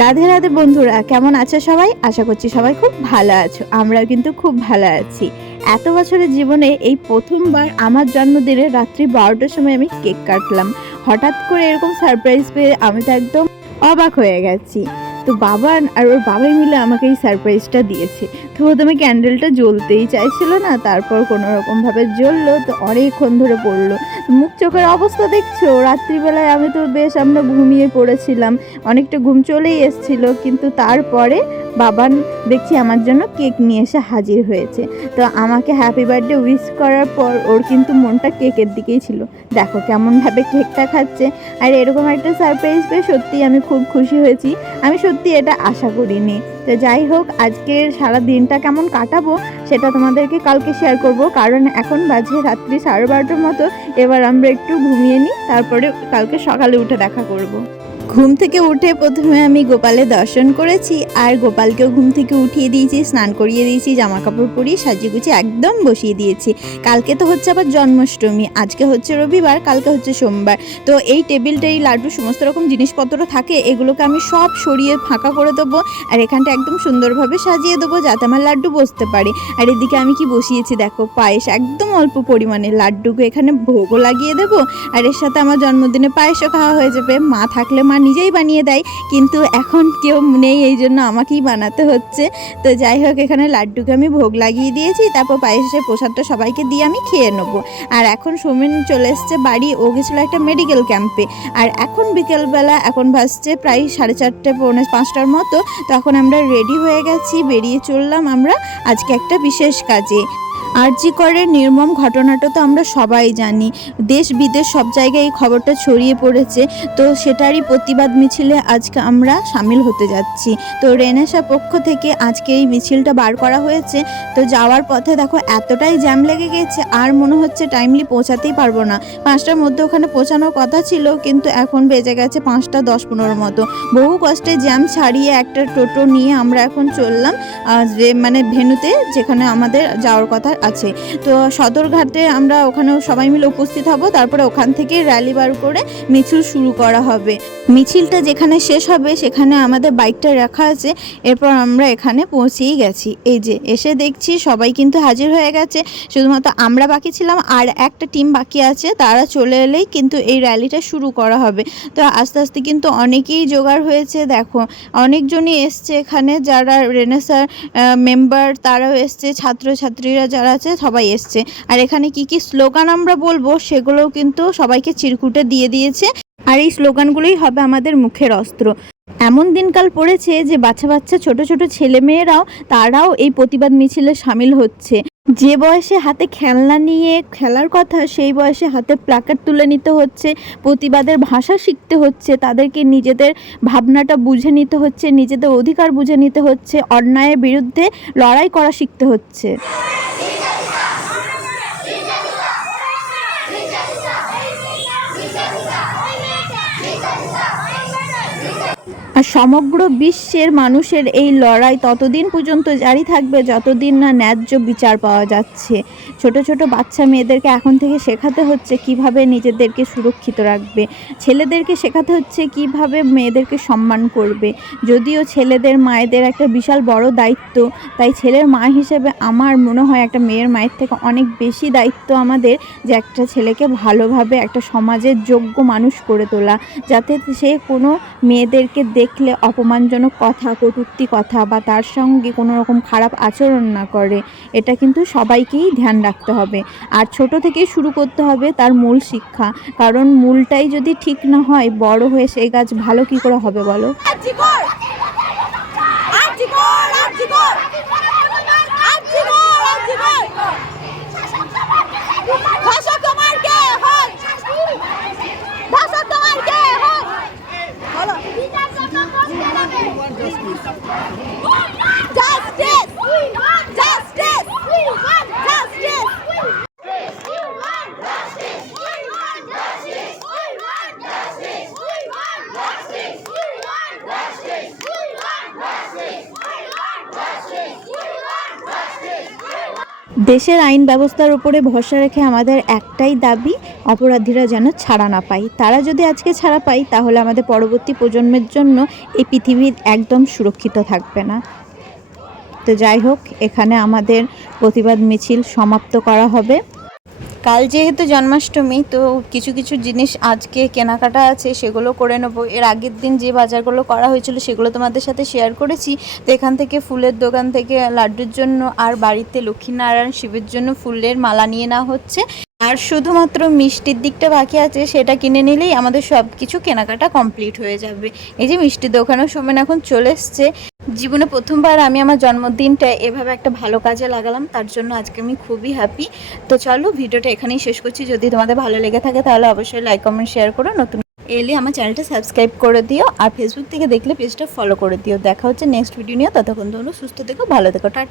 রাধে রাধে বন্ধুরা, কেমন আছো সবাই? আশা করছি সবাই খুব ভালো আছো, আমরাও কিন্তু খুব ভালো আছি। এত বছরের জীবনে এই প্রথমবার আমার জন্মদিনে রাত্রি বারোটার সময় আমি কেক কাটলাম। হঠাৎ করে এরকম সারপ্রাইজ পেয়ে আমি তো একদম অবাক হয়ে গেছি। তো বাবা আর ওর বাবাই মিলে আমাকে এই সারপ্রাইজটা দিয়েছে। প্রথমে ক্যান্ডেলটা জ্বলতেই চাইছিল না, তারপর কোনো রকমভাবে জ্বললো, তো অনেকক্ষণ ধরে পড়ল। মুখ চোখের অবস্থা দেখছ? রাত্রিবেলায় আমি তো বেশ আমরা ঘুমিয়ে পড়েছিলাম। অনেকটা ঘুম চলেই এসছিল, কিন্তু তারপরে বাবান দেখছি আমার জন্য কেক নিয়ে এসে হাজির হয়েছে। তো আমাকে হ্যাপি বার্থডে উইশ করার পর ওর কিন্তু মনটা কেকের দিকেই ছিল। দেখো কেমনভাবে কেকটা খাচ্ছে। আর এরকম একটা সারপ্রাইজ পেয়ে সত্যি আমি খুব খুশি হয়েছি। আমি সত্যি এটা আশা করিনি। তো যাই হোক, আজকের সারা দিনটা কেমন কাটাবো সেটা তোমাদেরকে কালকে শেয়ার করব। কারণ এখন বাজে রাত্রি সাড়ে বারোটার মতো। এবার আমরা একটু ঘুমিয়ে নিই, তারপরে কালকে সকালে উঠে দেখা করব। ঘুম থেকে উঠে প্রথমে আমি গোপালের দর্শন করেছি, আর গোপালকেও ঘুম থেকে উঠিয়ে দিয়েছি, স্নান করিয়ে দিয়েছি জামা কাপড় পরিয়ে সাজিয়ে গুছিয়ে একদম বসিয়ে দিয়েছি। কালকে তো হচ্ছে আবার জন্মাষ্টমী, আজকে হচ্ছে রবিবার, কালকে হচ্ছে সোমবার। তো এই টেবিলটা এই লাড্ডু, সমস্ত রকম জিনিসপত্র থাকে, এগুলোকে আমি সব সরিয়ে ফাঁকা করে দেবো, আর এখানটা একদম সুন্দরভাবে সাজিয়ে দেবো, যাতে আমার লাড্ডু বসতে পারে। আর এদিকে আমি কি বসিয়েছি দেখো, পায়েস, একদম অল্প পরিমাণে লাড্ডুকে এখানে ভোগও লাগিয়ে দেবো, আর এর সাথে আমার জন্মদিনে পায়েসও খাওয়া হয়ে যাবে। মা থাকলে মা নিজেই বানিয়ে দেয়, কিন্তু এখন কেউ নেই, এই জন্য আমাকেই বানাতে হচ্ছে। তো যাই হোক, এখানে লাড্ডুকে আমি ভোগ লাগিয়ে দিয়েছি, তারপর পায়েসের প্রসাদটা সবাইকে দিয়ে আমি খেয়ে নেব। আর এখন সোমেন চলে এসছে বাড়ি, ও গেছিল একটা মেডিকেল ক্যাম্পে। আর এখন বিকেলবেলা, এখন ভাসছে প্রায় সাড়ে চারটে, পৌনে পাঁচটার মতো, তখন আমরা রেডি হয়ে গেছি, বেরিয়ে চললাম আমরা আজকে একটা বিশেষ কাজে। আরজি করের নির্মম ঘটনাটা তো আমরা সবাই জানি। দেশ, বিদেশ সব জায়গায় এই খবরটা ছড়িয়ে পড়েছে। তো সেটারই প্রতিবাদ মিছিলে আজকে আমরা সামিল হতে যাচ্ছি। তো রেনেসা পক্ষ থেকে আজকে এই মিছিলটা বার করা হয়েছে। তো যাওয়ার পথে দেখো এতটাই জ্যাম লেগে গেছে, আর মনে হচ্ছে টাইমলি পৌঁছাতেই পারব না। পাঁচটার মধ্যে ওখানে পৌঁছানোর কথা ছিল, কিন্তু এখন বেজে গেছে পাঁচটা দশ পনেরো মতো। বহু কষ্টে জ্যাম ছাড়িয়ে একটা টোটো নিয়ে আমরা এখন চললাম যে মানে ভেনুতে যেখানে আমাদের যাওয়ার কথা আছে। তো সদরঘাটে আমরা ওখানেও সবাই মিলে উপস্থিত হব। তারপরে ওখান থেকে র্যালি বার করে মিছিল শুরু করা হবে। মিছিলটা যেখানে শেষ হবে, সেখানে আমাদের বাইকটা রাখা আছে। এরপর আমরা এখানে পৌঁছেই গেছি। এই যে, এসে দেখছি সবাই কিন্তু হাজির হয়ে গেছে। শুধুমাত্র আমরা বাকি ছিলাম আর একটা টিম বাকি আছে। তারা চলে এলেই কিন্তু এই র্যালিটা শুরু করা হবে। তো আস্তে আস্তে কিন্তু অনেকেই জোগাড় হয়েছে। দেখো, অনেকজনই এসছে এখানে। যারা রেনেসার মেম্বার, তারাও এসছে। ছাত্রছাত্রীরা যারা আছে, সবাই এসছে। আর এখানে কি কি স্লোগান আমরা বলব, সেগুলোও কিন্তু সবাইকে চিরকুটে দিয়ে দিয়েছে। আর এই স্লোগানগুলোই হবে আমাদের মুখের অস্ত্র। এমন দিনকাল পড়েছে যে বাচ্চা বাচ্চা, ছোট ছোট ছেলে মেয়েরাও, তারাও এই প্রতিবাদ মিছিলে সামিল হচ্ছে। যে বয়সে হাতে খেলনা নিয়ে খেলার কথা, সেই বয়সে হাতে প্লাকার তুলে নিতে হচ্ছে, প্রতিবাদের ভাষা শিখতে হচ্ছে, তাদেরকে নিজেদের ভাবনাটা বুঝে নিতে হচ্ছে, নিজেদের অধিকার বুঝে নিতে হচ্ছে, অন্যায়ের বিরুদ্ধে লড়াই করা শিখতে হচ্ছে। আর সমগ্র বিশ্বের মানুষের এই লড়াই ততদিন পর্যন্ত জারি থাকবে, যতদিন না ন্যায্য বিচার পাওয়া যাচ্ছে। ছোট ছোট বাচ্চা মেয়েদেরকে এখন থেকে শেখাতে হচ্ছে কীভাবে নিজেদেরকে সুরক্ষিত রাখবে। ছেলেদেরকে শেখাতে হচ্ছে কীভাবে মেয়েদেরকে সম্মান করবে। যদিও ছেলেদের মায়েদের একটা বিশাল বড় দায়িত্ব, তাই ছেলের মা হিসেবে আমার মনে হয় একটা মেয়ের মায়ের থেকে অনেক বেশি দায়িত্ব আমাদের যে একটা ছেলেকে ভালোভাবে একটা সমাজের যোগ্য মানুষ করে তোলা, যাতে সে কোনো মেয়েদেরকে দেখলে অপমানজনক কথা, কটূক্তি কথা বা তার সঙ্গে কোনো রকম খারাপ আচরণ না করে। এটা কিন্তু সবাইকেই ধ্যান রাখতে হবে। আর ছোট থেকেই শুরু করতে হবে তার মূল শিক্ষা। কারণ মূলটাই যদি ঠিক না হয়, বড় হয়ে সেই গাছ ভালো কি করে হবে বলো আর্জিকর আর্জিকর আর্জিকর আর্জিকর আর্জিকর ভাষা তোমার কে হয় ভাষা তোমার কে হয় বলো জাস্টিস জাস্টিস জাস্টিস দেশের আইন ব্যবস্থার উপরে ভরসা রেখে আমাদের একটাই দাবি, অপরাধীরা যেন ছাড়া না পায়। তারা যদি আজকে ছাড়া পায়, তাহলে আমাদের পরবর্তী প্রজন্মের জন্য এই পৃথিবী একদম সুরক্ষিত থাকবে না। তো যাই হোক, এখানে আমাদের প্রতিবাদ মিছিল সমাপ্ত করা হবে। কাল যেহেতু জন্মাষ্টমী, তো কিছু কিছু জিনিস আজকে কেনাকাটা আছে, সেগুলো করে নেব। এর আগের দিন যে বাজারগুলো করা হয়েছিল, সেগুলো তোমাদের সাথে শেয়ার করেছি। তো এখান থেকে ফুলের দোকান থেকে লাড্ডুর জন্য আর বাড়িতে লক্ষ্মীনারায়ণ শিবের জন্য ফুলের মালা নিয়ে নেওয়া হচ্ছে। আর শুধুমাত্র মিষ্টির দিকটা বাকি আছে, সেটা কিনে নিলেই আমাদের সব কিছু কেনাকাটা কমপ্লিট হয়ে যাবে। এই যে মিষ্টির দোকানের সময় এখন চলে এসছে। জীবনে প্রথমবার আমি আমার জন্মদিনটা এভাবে একটা ভালো কাজে লাগালাম, তার জন্য আজকে আমি খুবই হ্যাপি তো চলো, ভিডিওটা এখানেই শেষ করছি। যদি তোমাদের ভালো লেগে থাকে, তাহলে অবশ্যই লাইক কমেন্ট শেয়ার করো। নতুন এলে আমার চ্যানেলটা সাবস্ক্রাইব করে দিও, আর ফেসবুক থেকে দেখলে পেজটা ফলো করে দিও। দেখা হচ্ছে নেক্সট ভিডিও নিয়ে। ততক্ষণ তোমরা সুস্থ থেকো, ভালো থেকো, টাটা।